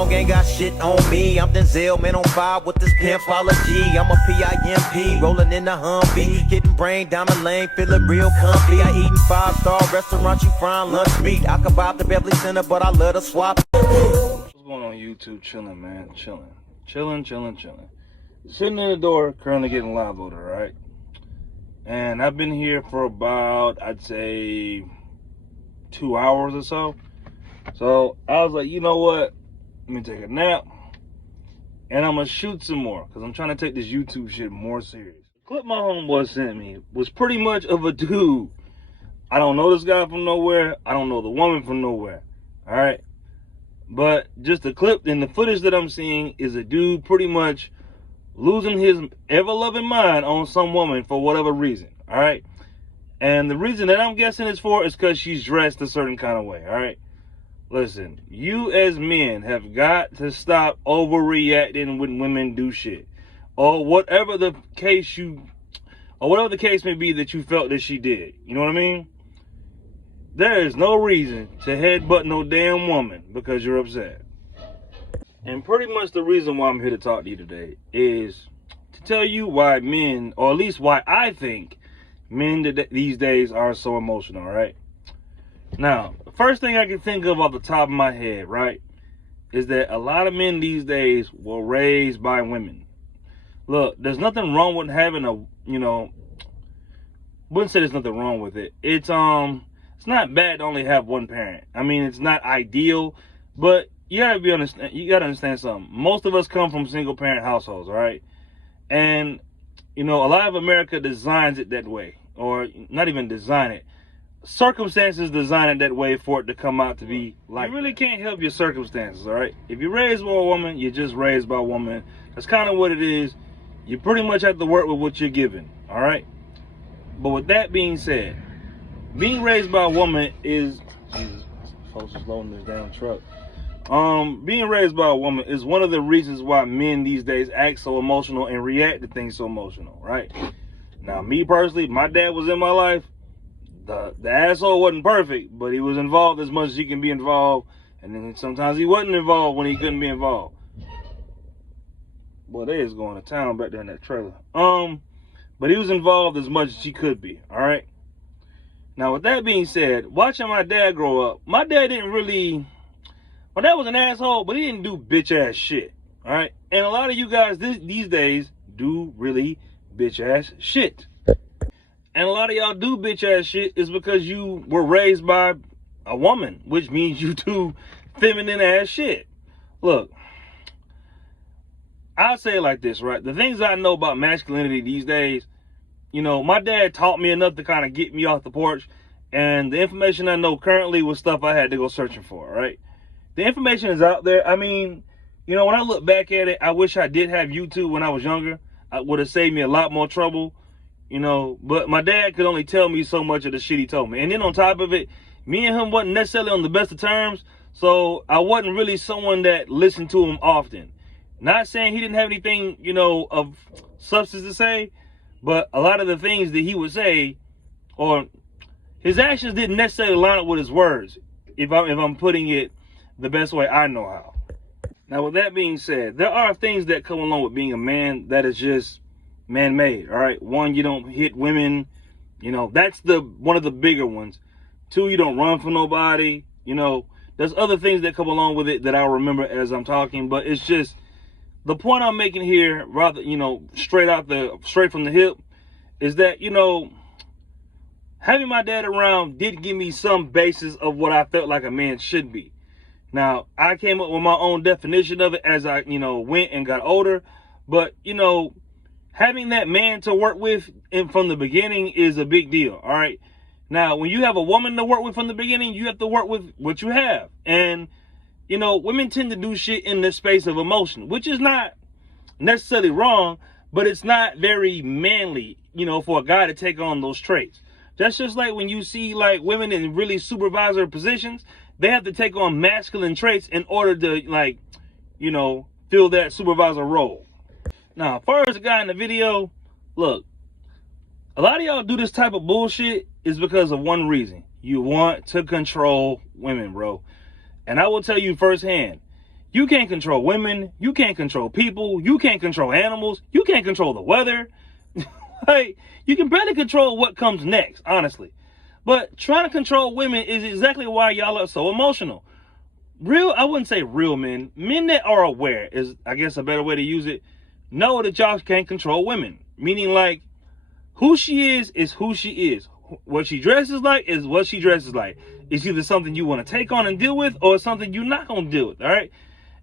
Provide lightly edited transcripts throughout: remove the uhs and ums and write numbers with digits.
long, ain't got shit on me. I'm Denzel, man on fire with this pimpology. I'm a PIMP, rolling in the Humvee, getting brain down the lane, feeling real comfy. I eating 5-star restaurants, you frying lunch meat. I could buy the Beverly Center, but I love to swap. What's going on YouTube? Chilling, man. Chilling. Sitting in the door, currently getting live voted, right? And I've been here for about, I'd say, 2 hours or so. So I was like, you know what? Let me take a nap. And I'm going to shoot some more. Because I'm trying to take this YouTube shit more serious. The clip my homeboy sent me was pretty much of a dude. I don't know this guy from nowhere. I don't know the woman from nowhere. Alright? But just the clip and the footage that I'm seeing is a dude pretty much losing his ever-loving mind on some woman for whatever reason, all right? And the reason that I'm guessing it's for is because she's dressed a certain kind of way, all right? Listen, you as men have got to stop overreacting when women do shit. Or whatever the case may be that you felt that she did. You know what I mean? There is no reason to headbutt no damn woman because you're upset. And pretty much the reason why I'm here to talk to you today is to tell you why men, or at least why I think men these days are so emotional, right? Now, the first thing I can think of off the top of my head, right, is that a lot of men these days were raised by women. Look, there's nothing wrong with having a, wouldn't say there's nothing wrong with it. It's not bad to only have one parent. I mean, it's not ideal, but you gotta understand something. Most of us come from single parent households, all right? And a lot of America designs it that way, or not even design it. Circumstances design it that way for it to come out to be like. You really can't help your circumstances, all right? If you're raised by a woman, you're just raised by a woman. That's kind of what it is. You pretty much have to work with what you're given, all right? But with that being said, being raised by a woman is, Jesus, folks is loading this damn truck. Being raised by a woman is one of the reasons why men these days act so emotional and react to things so emotional, right? Now, me personally, my dad was in my life. The asshole wasn't perfect, but he was involved as much as he can be involved. And then sometimes he wasn't involved when he couldn't be involved. Boy, they is going to town back there in that trailer. But he was involved as much as he could be, all right? Now, with that being said, watching my dad grow up, my dad was an asshole, but he didn't do bitch-ass shit, all right? And a lot of you guys these days do really bitch-ass shit. And a lot of y'all do bitch-ass shit is because you were raised by a woman, which means you do feminine-ass shit. Look, I'll say it like this, right? The things I know about masculinity these days, my dad taught me enough to kind of get me off the porch. And the information I know currently was stuff I had to go searching for, right? The information is out there. I mean, when I look back at it, I wish I did have YouTube when I was younger. It would have saved me a lot more trouble, But my dad could only tell me so much of the shit he told me. And then on top of it, me and him wasn't necessarily on the best of terms. So I wasn't really someone that listened to him often. Not saying he didn't have anything, of substance to say. But a lot of the things that he would say, or his actions didn't necessarily line up with his words. If I'm putting it the best way I know how. Now, with that being said, there are things that come along with being a man that is just man-made, all right? One, you don't hit women. That's one of the bigger ones. Two, you don't run from nobody. There's other things that come along with it that I'll remember as I'm talking, but it's just the point I'm making here, rather, straight from the hip, is that, having my dad around did give me some basis of what I felt like a man should be. Now, I came up with my own definition of it as I, went and got older. But, having that man to work with from the beginning is a big deal, all right? Now, when you have a woman to work with from the beginning, you have to work with what you have. And, women tend to do shit in the space of emotion, which is not necessarily wrong, but it's not very manly, for a guy to take on those traits. That's just like when you see like women in really supervisor positions, they have to take on masculine traits in order to fill that supervisor role. Now, as far as the guy in the video, look, a lot of y'all do this type of bullshit is because of one reason. You want to control women, bro. And I will tell you firsthand, You can't control women. You can't control people. You can't control animals. You can't control the weather. Like, you can barely control what comes next, honestly. But trying to control women is exactly why y'all are so emotional. I wouldn't say real men. Men that are aware is, I guess, a better way to use it. Know that y'all can't control women. Meaning, like, who she is who she is. What she dresses like is what she dresses like. It's either something you want to take on and deal with, or something you're not going to deal with, all right?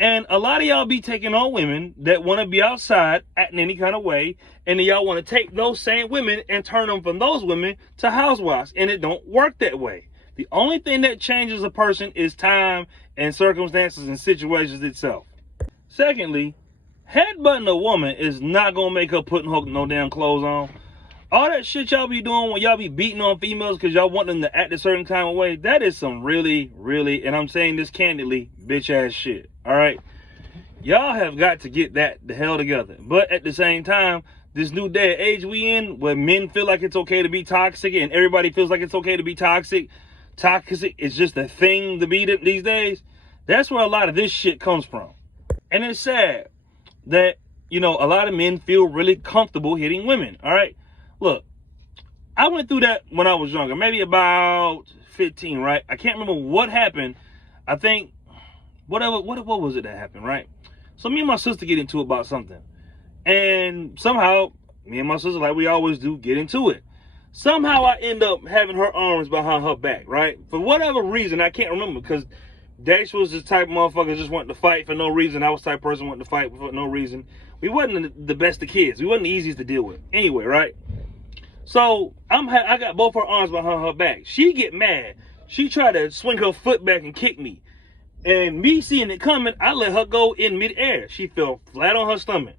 And a lot of y'all be taking on women that want to be outside acting any kind of way, and then y'all want to take those same women and turn them from those women to housewives, and it don't work that way. The only thing that changes a person is time and circumstances and situations itself. Secondly, headbutting a woman is not going to make her put no damn clothes on. All that shit y'all be doing when y'all be beating on females because y'all want them to act a certain kind of way, that is some really, really, and I'm saying this candidly, bitch ass shit. All right? Y'all have got to get that the hell together. But at the same time, this new day and age we in, where men feel like it's okay to be toxic and everybody feels like it's okay to be toxic. Toxic is just a thing to be these days. That's where a lot of this shit comes from. And it's sad that, you know, a lot of men feel really comfortable hitting women. All right? Look, I went through that when I was younger, maybe about 15, right? I can't remember what happened. I think, what was it that happened, right? So me and my sister get into it about something. And somehow, me and my sister, like we always do, get into it. Somehow I end up having her arms behind her back, right? For whatever reason, I can't remember, because Dash was the type of motherfucker just wanting to fight for no reason. I was the type of person wanting to fight for no reason. We wasn't the best of kids. We wasn't the easiest to deal with. Anyway, right? So I got both her arms behind her back. She get mad. She tried to swing her foot back and kick me. And me seeing it coming, I let her go in midair. She fell flat on her stomach.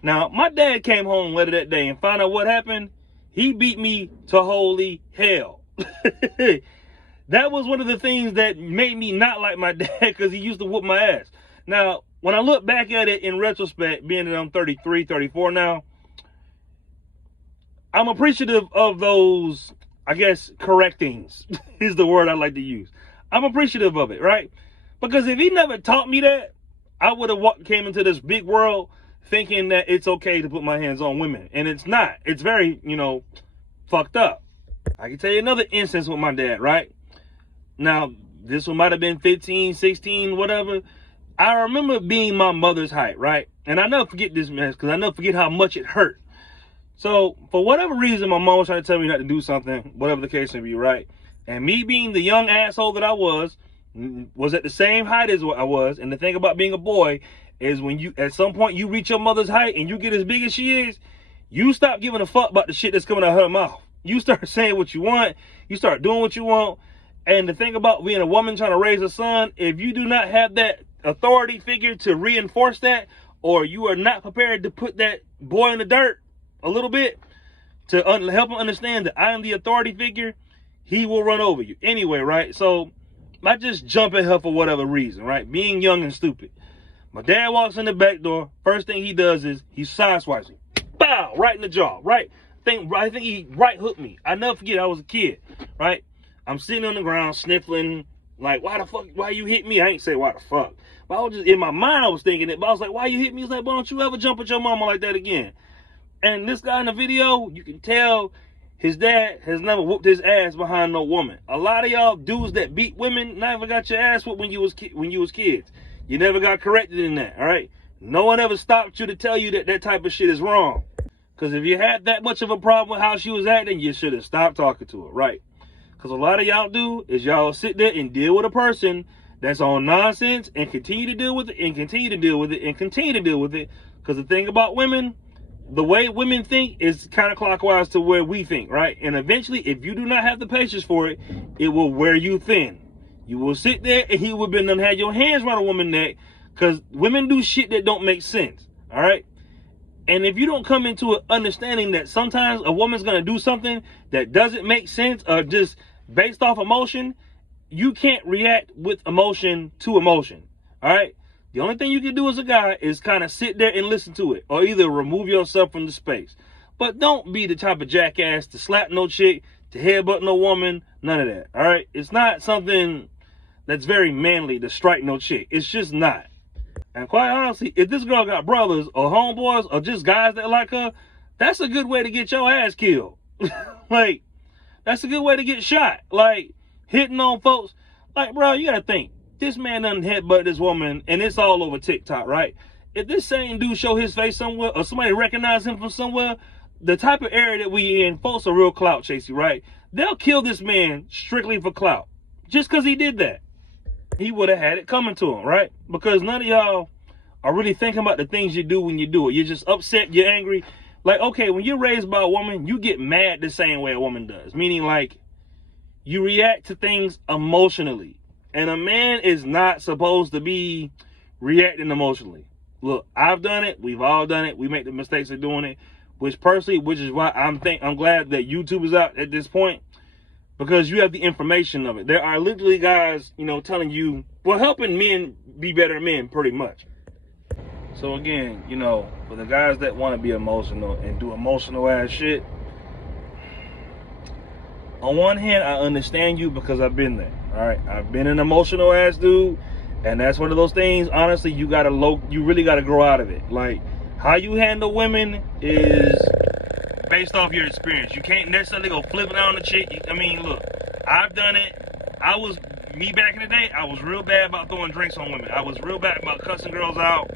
Now, my dad came home later that day and found out what happened. He beat me to holy hell. That was one of the things that made me not like my dad, because he used to whoop my ass. Now, when I look back at it in retrospect, being that I'm 33, 34 now, I'm appreciative of those, I guess, correctings is the word I like to use. I'm appreciative of it, right? Because if he never taught me that, I would have came into this big world thinking that it's okay to put my hands on women. And it's not. It's very, you know, fucked up. I can tell you another instance with my dad, right? Now, this one might have been 15, 16, whatever. I remember being my mother's height, right? And I never forget this mess, because I never forget how much it hurt. So, for whatever reason, my mom was trying to tell me not to do something, whatever the case may be, right? And me being the young asshole that I was at the same height as what I was. And the thing about being a boy is when you, at some point, you reach your mother's height and you get as big as she is, you stop giving a fuck about the shit that's coming out of her mouth. You start saying what you want. You start doing what you want. And the thing about being a woman trying to raise a son, if you do not have that authority figure to reinforce that, or you are not prepared to put that boy in the dirt a little bit to help him understand that I am the authority figure, he will run over you. Anyway, right? So I just jump at her for whatever reason, right? Being young and stupid. My dad walks in the back door. First thing he does is he sideswipes me. Bow! Right in the jaw, right? I think he right hooked me. I never forget, I was a kid, right? I'm sitting on the ground sniffling, like, why you hit me? I ain't say why the fuck. But I was just, in my mind I was thinking it, but I was like, why you hit me? He's like, why don't you ever jump at your mama like that again? And this guy in the video, you can tell his dad has never whooped his ass behind no woman. A lot of y'all dudes that beat women never got your ass whooped when you was kids. You never got corrected in that, all right? No one ever stopped you to tell you that that type of shit is wrong. Because if you had that much of a problem with how she was acting, you should have stopped talking to her, right? Because a lot of y'all do is y'all sit there and deal with a person that's on nonsense and continue to deal with it and continue to deal with it and continue to deal with it. Because the thing about women, the way women think is counterclockwise to where we think, right? And eventually, if you do not have the patience for it, it will wear you thin. You will sit there and he will be done had your hands around a woman's neck, because women do shit that don't make sense, all right? And if you don't come into an understanding that sometimes a woman's going to do something that doesn't make sense or just based off emotion, you can't react with emotion to emotion, all right? The only thing you can do as a guy is kind of sit there and listen to it, or either remove yourself from the space. But don't be the type of jackass to slap no chick, to headbutt no woman, none of that, all right? It's not something that's very manly to strike no chick. It's just not. And quite honestly, if this girl got brothers or homeboys or just guys that like her, that's a good way to get your ass killed. Like, that's a good way to get shot. Like, hitting on folks. Like, bro, you gotta think. This man done headbutt this woman, and it's all over TikTok, right? If this same dude show his face somewhere, or somebody recognize him from somewhere, the type of area that we in, folks are real clout chasing, right? They'll kill this man strictly for clout. Just because he did that. He would have had it coming to him, right? Because none of y'all are really thinking about the things you do when you do it. You're just upset, you're angry. Like, okay, when you're raised by a woman, you get mad the same way a woman does. Meaning, like, you react to things emotionally. And a man is not supposed to be reacting emotionally. Look, I've done it. We've all done it. We make the mistakes of doing it. Which is why I'm glad that YouTube is out at this point. Because you have the information of it. There are literally guys, you know, telling you, well, helping men be better men, pretty much. So again, you know, for the guys that want to be emotional and do emotional ass shit, on one hand, I understand you because I've been there. All right, I've been an emotional ass dude, and that's one of those things. Honestly, you really gotta grow out of it. Like, how you handle women is based off your experience. You can't necessarily go flipping on the chick. I mean, look, I've done it. Me back in the day, I was real bad about throwing drinks on women. I was real bad about cussing girls out.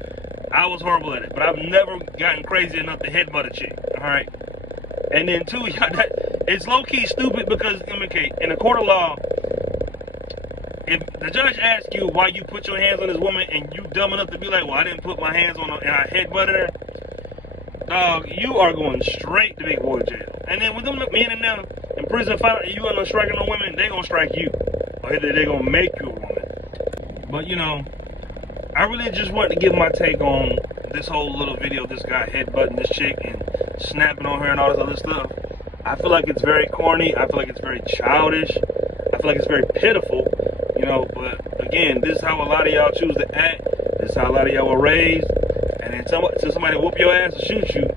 I was horrible at it, but I've never gotten crazy enough to headbutt a chick. All right. And then two, it's low-key stupid because, okay, in a court of law, if the judge asks you why you put your hands on this woman and you dumb enough to be like, well, I didn't put my hands on her and I headbutted her, dog, you are going straight to big boy jail. And then when them men and them in prison find out you are no striking on women, they gonna strike you. Or either they gonna make you a woman. But, you know, I really just wanted to give my take on this whole little video, this guy headbutting this chick and snapping on her and all this other stuff. I feel like it's very corny. I feel like it's very childish. I feel like it's very pitiful, you know, but again, this is how a lot of y'all choose to act. This is how a lot of y'all were raised. And then until somebody whoop your ass or shoot you,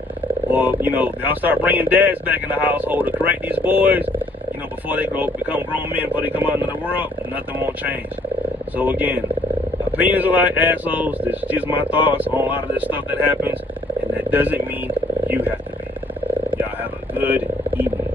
or, you know, y'all start bringing dads back in the household to correct these boys, you know, before they become grown men, before they come out into the world, nothing won't change. So again, opinions are like assholes. This is just my thoughts on a lot of this stuff that happens, and that doesn't mean you have to be. Y'all have a good evening.